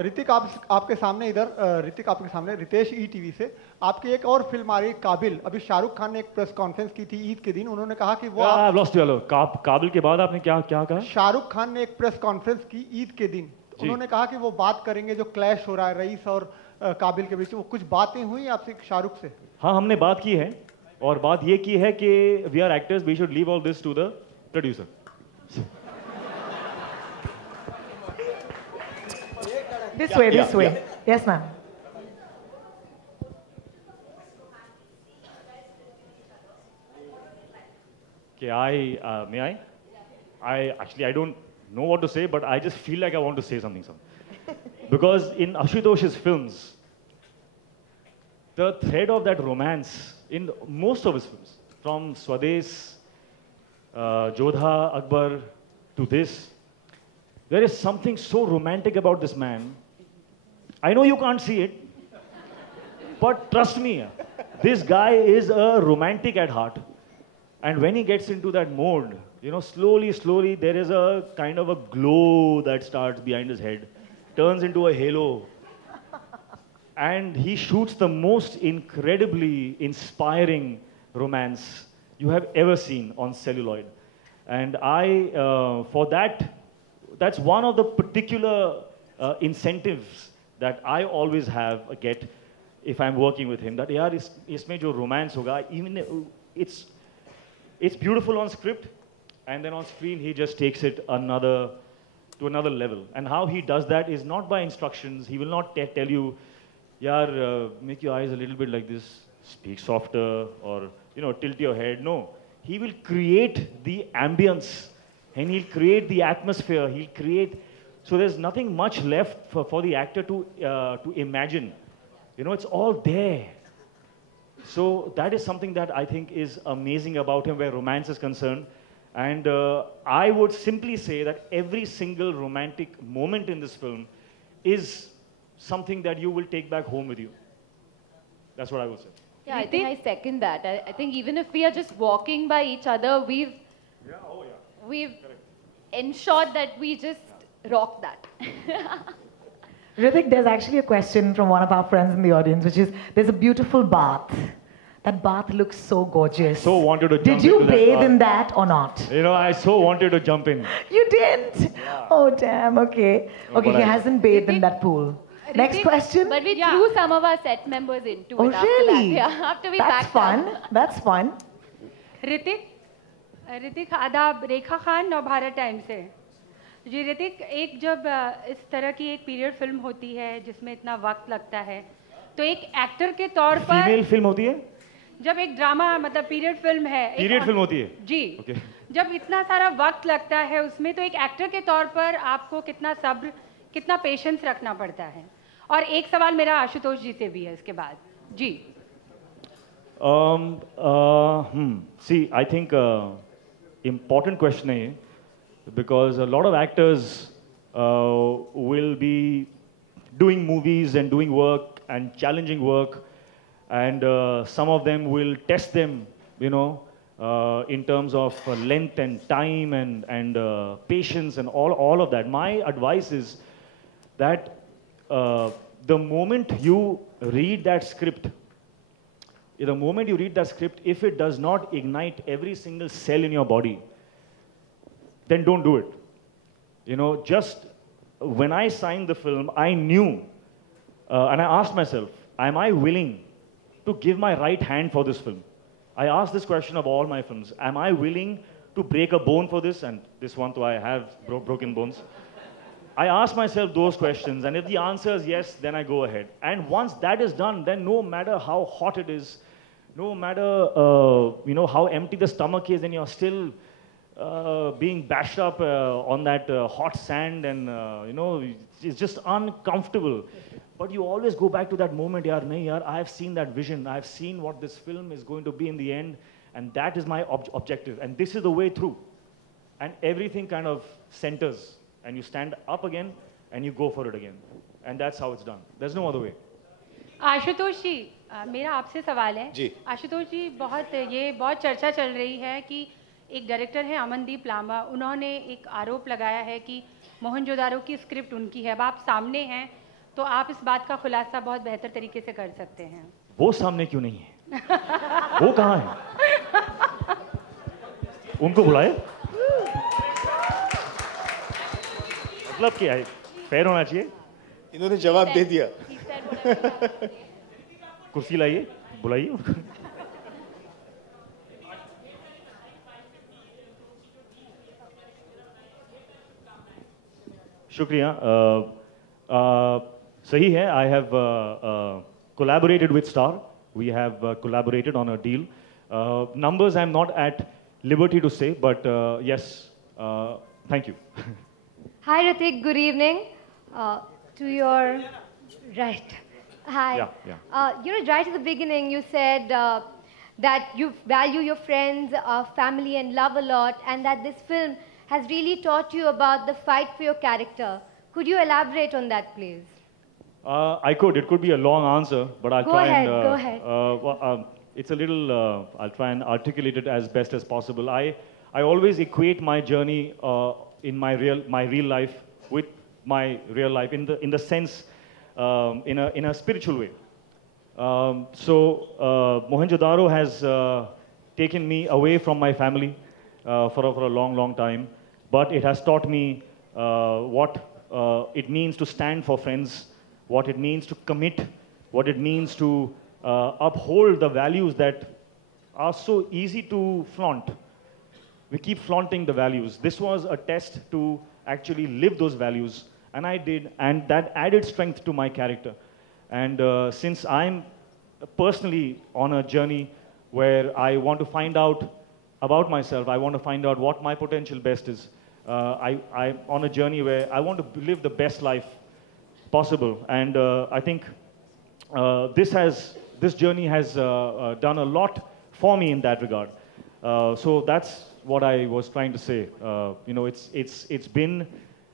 ऋतिक आपके सामने इधर ऋतिक आपके सामने रितेश ईटीवी से आपकी एक और फिल्म आ रही है काबिल। अभी शाहरुख खान ने एक प्रेस कॉन्फ्रेंस की थी ईद के दिन, उन्होंने कहा कि वो काबिल के बाद आपने क्या क्या कहा? शाहरुख खान ने एक प्रेस कॉन्फ्रेंस की ईद के दिन, उन्होंने कहा कि वो बात करेंगे जो क्लैश हो रहा है रईस और काबिल के बीच। वो कुछ बातें हुई आपसे शाहरुख से? हाँ, हमने बात की है और बात ये की है कि we are actors, we should leave all this to the producer. This way, this way. Yes, ma'am. Okay, may I? I don't know what to say, but I just feel like I want to say something. Because in Ashutosh's films, the thread of that romance in most of his films, from Swades, Jodha, Akbar to this, there is something so romantic about this man. I know you can't see it, but trust me, this guy is a romantic at heart. And when he gets into that mode, you know, slowly, slowly, there is a kind of a glow that starts behind his head, turns into a halo. And he shoots the most incredibly inspiring romance you have ever seen on celluloid. And for that, that's one of the particular incentives that I always get if I'm working with him. That yaar, isme jo romance hoga, even it's beautiful on script, and then on screen he just takes it to another level. And how he does that is not by instructions. He will not tell you, yaar, make your eyes a little bit like this, speak softer, or tilt your head. No, he will create the ambience, and he'll create the atmosphere. He'll create. So there's nothing much left for the actor to imagine. It's all there. So that is something that I think is amazing about him where romance is concerned. And I would simply say that every single romantic moment in this film is something that you will take back home with you. That's what I would say. Yeah, I think I second that. I think even if we are just walking by each other, we've ensured that we just rock that. Hrithik, there's actually a question from one of our friends in the audience, which is, there's a beautiful bath. That bath looks so gorgeous. So wanted to jump Did you into bathe that in that or not? I so wanted to jump in. You didn't? Yeah. Oh, damn, okay. Okay, he hasn't bathed in that pool. Next question? But we threw some of our set members into it after really? that. Yeah, after we That's fun. That's fun. Hrithik आदाब रेखा खान और Bharat time से जी। ऋतिक, एक जब इस तरह की एक period film होती है जिसमें इतना वक्त लगता है, तो एक एक्टर के तौर पर फीमेल फिल्म होती है, जब एक ड्रामा मतलब पीरियड फिल्म है, पीरियड फिल्म होती है जी, जब इतना सारा वक्त लगता है उसमें, तो एक एक्टर के तौर पर आपको कितना सब्र, कितना पेशेंस रखना पड़ता है? और एक सवाल मेरा आशुतोष जी से भी है इसके बाद जी। See, I think important question है, because a lot of actors will be doing movies and doing work and challenging work, and some of them will test them, in terms of length and time and patience and all of that. My advice is that the moment you read that script, if it does not ignite every single cell in your body, then don't do it. Just when I signed the film, I knew, and I asked myself, am I willing to give my right hand for this film? I asked this question of all my films. Am I willing to break a bone for this? And this one too, I have broken bones. I ask myself those questions, and if the answer is yes, then I go ahead. And once that is done, then no matter how hot it is, no matter how empty the stomach is, and you're still being bashed up on that hot sand, and it's just uncomfortable. But you always go back to that moment, yaar, I have seen that vision. I have seen what this film is going to be in the end, and that is my objective. And this is the way through. And everything kind of centers, and you stand up again, and you go for it again. And that's how it's done. There's no other way. Ashutosh जी, मेरा आपसे सवाल है जी। आशुतोष जी, बहुत चर्चा चल रही है कि एक डायरेक्टर है अमनदीप लांबा, उन्होंने एक आरोप लगाया है कि मोहनजोदारो की स्क्रिप्ट उनकी है। अब आप सामने हैं तो आप इस बात का खुलासा बहुत बेहतर तरीके से कर सकते हैं। वो सामने क्यों नहीं है? वो कहाँ है? उनको बुलाए? मतलब क्या है? फेयर होना चाहिए। इन्होंने जवाब दे दिया। कुर्सी लाइए, बुलाइए। शुक्रिया। सही है। I have collaborated with Star. We have collaborated on a deal. Numbers I'm not at liberty to say, but yes, thank you. Hi Ritik, good evening. To your right. Hi. Right at the beginning you said that you value your friends, family and love a lot, and that this film has really taught you about the fight for your character. Could you elaborate on that, please? I could. It could be a long answer, but I'll try and... Go ahead. It's a little... I'll try and articulate it as best as possible. I always equate my journey in my real life with my real life in the sense, in a spiritual way. Mohenjo-daro has taken me away from my family for a long time, but it has taught me what it means to stand for friends, what it means to commit, what it means to uphold the values that are so easy to flaunt. We keep flaunting the values. This was a test to actually live those values, and I did, and that added strength to my character. And since I'm personally on a journey where I want to find out about myself, I want to find out what my potential best is. I'm on a journey where I want to live the best life possible, and I think this journey has done a lot for me in that regard. So that's what I was trying to say.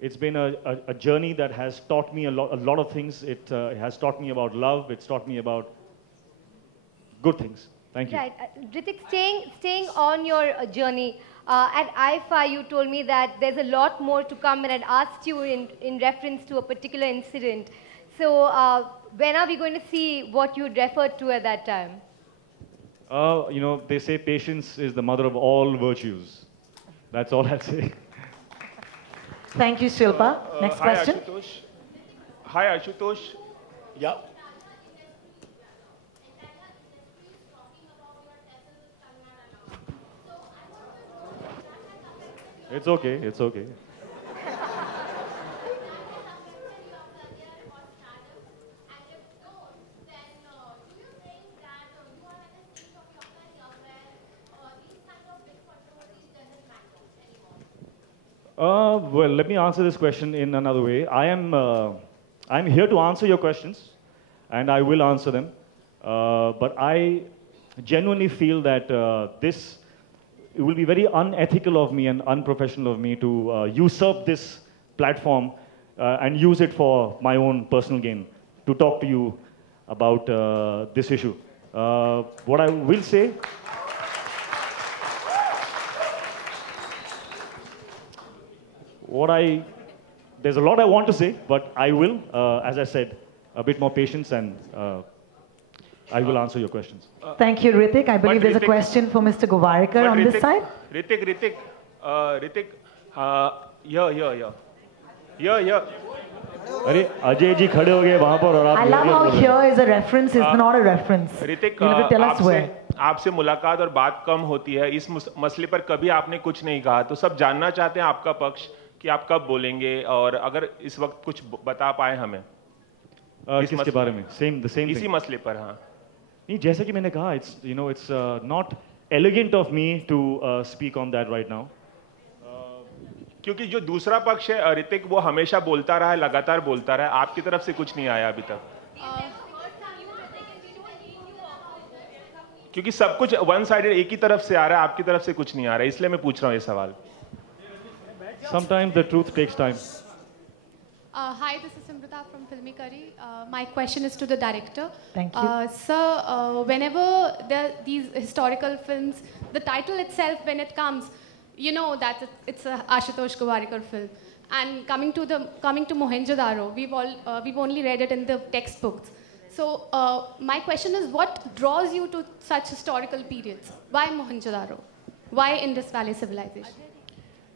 It's been a journey that has taught me a lot of things. It has taught me about love. It's taught me about good things. Thank you. Right. Ritik, staying on your journey, at IFA you told me that there's a lot more to come, and I'd asked you in reference to a particular incident. So when are we going to see what you'd referred to at that time? They say patience is the mother of all virtues. That's all I'll say. Thank you, Shilpa. Next question. Hi, Ashutosh. Yeah. It's okay. It's okay. Well, let me answer this question in another way. I'm here to answer your questions, and I will answer them. But I genuinely feel that it will be very unethical of me and unprofessional of me to usurp this platform and use it for my own personal gain to talk to you about this issue. What I will say... There's a lot I want to say, but I will, as I said, a bit more patience, and I will answer your questions. Thank you, Ritik. I believe there's a question for Mr. Govarikar on this side. Ritik, here. अरे अजय जी खड़े हो गए वहाँ पर और आप I love how here is a reference, is not a reference. Ritik, You have to tell us where. आपसे मुलाकात और बात कम होती है, इस मसले पर कभी आपने कुछ नहीं कहा, तो सब जानना चाहते हैं आपका पक्ष कि आप कब बोलेंगे, और अगर इस वक्त कुछ बता पाए हमें किसके बारे में? सेम इसी मसले पर। हाँ नहीं, जैसे कि मैंने कहा, it's not elegant of me to speak on that right now. क्योंकि जो दूसरा पक्ष है ऋतिक, वो हमेशा बोलता रहा है, लगातार बोलता रहा है, आपकी तरफ से कुछ नहीं आया अभी तक। क्योंकि सब कुछ वन साइडेड एक ही तरफ से आ रहा है, आपकी तरफ से कुछ नहीं आ रहा है, इसलिए मैं पूछ रहा हूँ ये सवाल। Sometimes the truth takes time. Hi, this is Simrata from Filmi Curry. My question is to the director. Thank you. Sir, whenever there are these historical films, the title itself, when it comes, you know that it's a Ashutosh Govarikar film. And coming to Mohenjo-daro, we've only read it in the textbooks. So my question is, what draws you to such historical periods? Why Mohenjo-daro? Why Indus Valley civilization?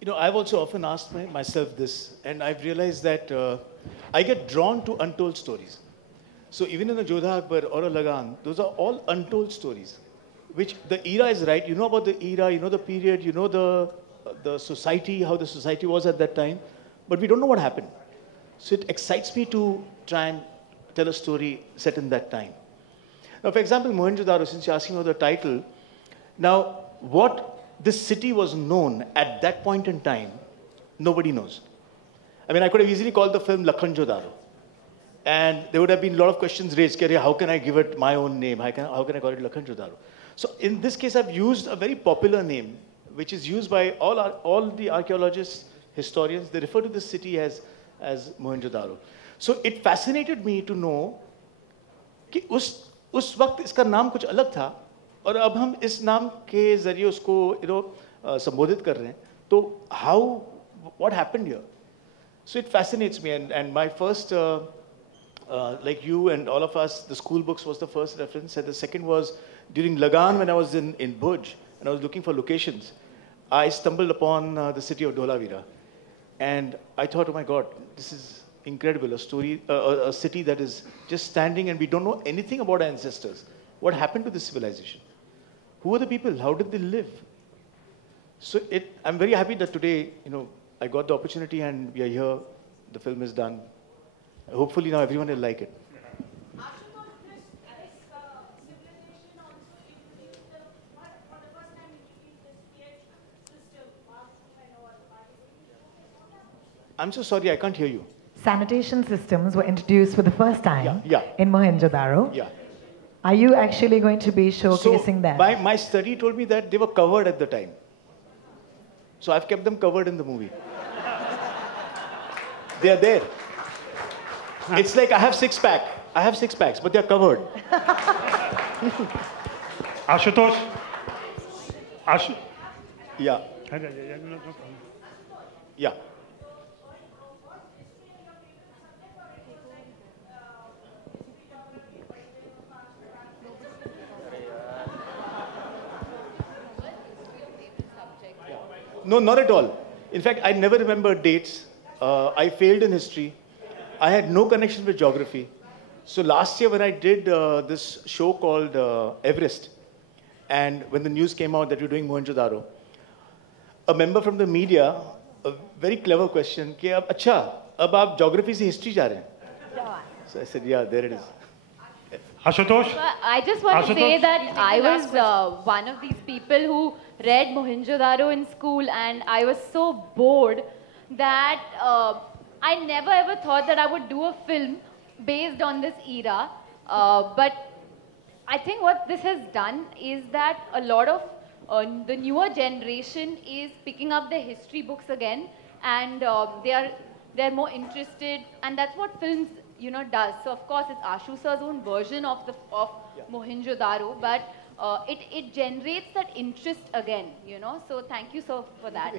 You know, I've also often asked myself this, and I've realized that I get drawn to untold stories. So even in a Jodha Akbar or a Lagan, those are all untold stories, which the era is right. You know about the era, you know the period, you know the society, how the society was at that time, but we don't know what happened. So it excites me to try and tell a story set in that time. Now, for example, Mohenjo-daro, since you're asking about the title, now what this city was known at that point in time, nobody knows. I mean, I could have easily called the film Lakhanjo-daro. And there would have been a lot of questions raised. How can I give it my own name? How can I call it Lakhanjo-daro? So in this case, I've used a very popular name, which is used by all the archaeologists, historians. They refer to this city as Mohenjo-daro. So it fascinated me to know कि उस वक्त इसका नाम कुछ अलग था और अब हम इस नाम के जरिए उसको संबोधित कर रहे हैं. तो what happened here? So it fascinates me, and my first, like you and all of us, the school books was the first reference, and the second was during Lagan when I was in Bhuj and I was looking for locations. I stumbled upon the city of Dholavira, and I thought, oh my God, this is incredible, a story, a city that is just standing and we don't know anything about our ancestors. What happened to this civilization? Who were the people? How did they live? So I'm very happy that today, I got the opportunity and we are here. The film is done. Hopefully now everyone will like it. I'm so sorry, I can't hear you. Sanitation systems were introduced for the first time in Mohenjo-daro. Yeah. Are you actually going to be showcasing them? My study told me that they were covered at the time. So I've kept them covered in the movie. They are there. It's like I have six-pack. I have six packs, but they're covered. Ashutosh? Yeah. Yeah. No, not at all. In fact, I never remember dates. I failed in history. I had no connection with geography. So last year when I did this show called Everest, and when the news came out that you're doing Mohenjo-daro, a member from the media, a very clever question, कि अब अच्छा, अब आप geography से history जा रहे हैं? So I said, yeah, there it is. Ashutosh? I just want to say that I was one of these people who read Mohenjo-daro in school, and I was so bored that I never ever thought that I would do a film based on this era. But I think what this has done is that a lot of the newer generation is picking up the history books again, and they're more interested, and that's what films does. So of course it's Ashu sir's own version of Mohenjo-daro, but it generates that interest again, So thank you so for that.